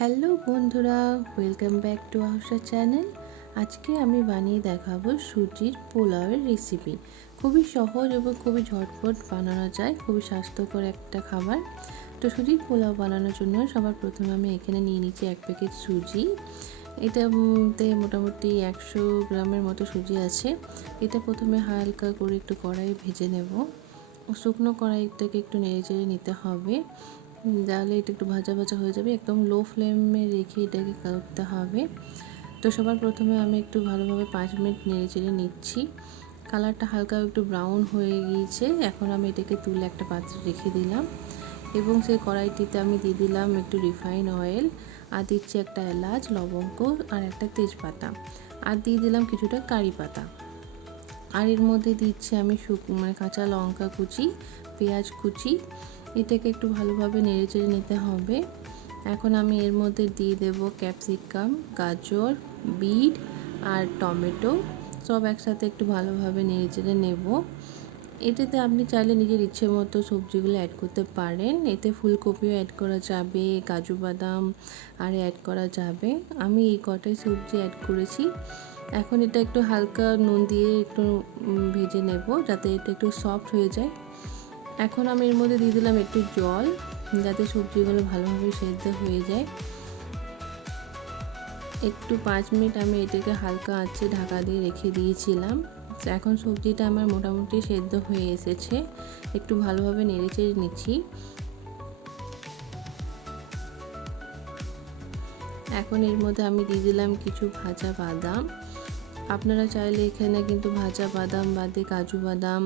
Hello বন্ধুরা, welcome back to our channel. আজকে আমি বানিয়ে দেখাবো সুজির পোলাওয়ের রেসিপি। খুবই সহজ এবং খুবই ঝটপট বানানো যায়, খুবই স্বাস্থ্যকর একটা খাবার। তো সুজির পোলাও বানানোর জন্য সবার প্রথমে আমি এখানে নিয়ে নিচ্ছি 1 প্যাকেট সুজি। এটাতে মোটামুটি 100 গ্রামের মতো সুজি আছে। এটা প্রথমে হালকা করে একটু কড়াই ভেজে নেব। শুকনো কড়াইটাকে একটু নেড়েচেড়ে নিতে হবে, তাহলে এটা একটু ভাজা ভাজা হয়ে যাবে। একদম লো ফ্লেমে রেখে এটাকে করতে হবে। তো সবার প্রথমে আমি একটু ভালোভাবে 5 মিনিট নেড়েচেড়ে নিচ্ছি। কালারটা হালকা একটু ব্রাউন হয়ে গিয়েছে। এখন আমি এটাকে তুলে একটা পাত্রে রেখে দিলাম এবং সেই কড়াইটিতে আমি দিয়ে দিলাম একটু রিফাইন অয়েল, আর দিচ্ছি একটা এলাচ, লবঙ্গ আর একটা তেজপাতা, আর দিয়ে দিলাম কিছুটা কারি পাতা। আর এর মধ্যে দিচ্ছি আমি কাঁচা লঙ্কা কুচি, পেঁয়াজ কুচি। এটাকে একটু ভালোভাবে নেড়েচেড়ে নিতে হবে। এখন আমি এর মধ্যে দিয়ে দেব ক্যাপসিকাম, গাজর, বিট আর টমেটো, সব একসাথে একটু ভালোভাবে নেড়েচেড়ে নেব। এটাতে আপনি চাইলে নিজের ইচ্ছে মতো সবজিগুলো অ্যাড করতে পারেন। এতে ফুলকপিও অ্যাড করা যাবে, কাজু বাদাম আর অ্যাড করা যাবে। আমি এই কটাই সবজি অ্যাড করেছি। এখন এটা একটু হালকা নুন দিয়ে একটু ভেজে নেব, যাতে এটা একটু সফট হয়ে যায়। এখন আমি এর মধ্যে দিয়ে দিলাম একটু জল, যাতে সবজিগুলো ভালোভাবে সেদ্ধ হয়ে যায়। একটু 5 মিনিট আমি এটাকে হালকা আঁচে ঢাকা দিয়ে রেখে দিয়েছিলাম। এখন সবজিটা আমার মোটামুটি সেদ্ধ হয়ে এসেছে। একটু ভালোভাবে নেড়েচেড়ে নিচ্ছি। এখন এর মধ্যে আমি দিয়ে দিলাম কিছু ভাজা বাদাম। আপনারা চাইলে এখানে কিন্তু ভাজা বাদাম বাদে কাজু বাদাম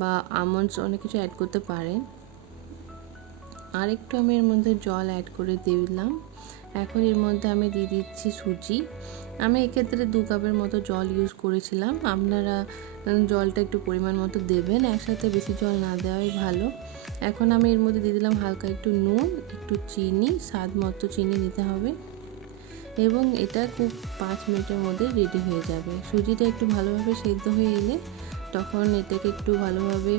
বা আমন্ডস অনেক কিছু অ্যাড করতে পারেন। আর একটু আমি এর মধ্যে জল অ্যাড করে দিলাম। এখন এর মধ্যে আমি দিয়ে দিচ্ছি সুজি। আমি এক্ষেত্রে 2 কাপের মতো জল ইউজ করেছিলাম। আপনারা জলটা একটু পরিমাণ মতো দেবেন, একসাথে বেশি জল না দেওয়াই ভালো। এখন আমি এর মধ্যে দিয়ে দিলাম হালকা একটু নুন, একটু চিনি, স্বাদ মতো চিনি দিতে হবে এবং এটা খুব 5 মিনিটের মধ্যে রেডি হয়ে যাবে। সুজিটা একটু ভালোভাবে সেদ্ধ হয়ে এলে তখন এটাকে একটু ভালোভাবে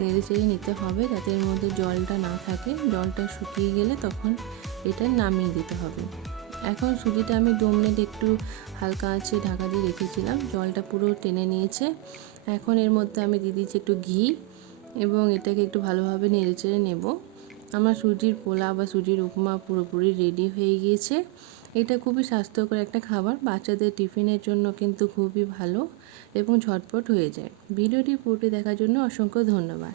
নেড়েচেড়ে নিতে হবে, যাতে এর মধ্যে জলটা না থাকে। জলটা শুকিয়ে গেলে তখন এটা নামিয়ে দিতে হবে। এখন সুজিটা আমি 2 মিনিট একটু হালকা আঁচে ঢাকা দিয়ে রেখেছিলাম, জলটা পুরো টেনে নিয়েছে। এখন এর মধ্যে আমি দিয়ে দিচ্ছি একটু ঘি এবং এটাকে একটু ভালোভাবে নেড়েচেড়ে নেব। আমার সুজির পোলাও বা সুজির উপমা পুরোপুরি রেডি হয়ে গিয়েছে। এটা খুবই স্বাস্থ্যকর একটা খাবার, বাচ্চাদের টিফিনের জন্য কিন্তু খুবই ভালো এবং ঝটপট হয়ে যায়। ভিডিওটি পুরোটি দেখার জন্য অসংখ্য ধন্যবাদ।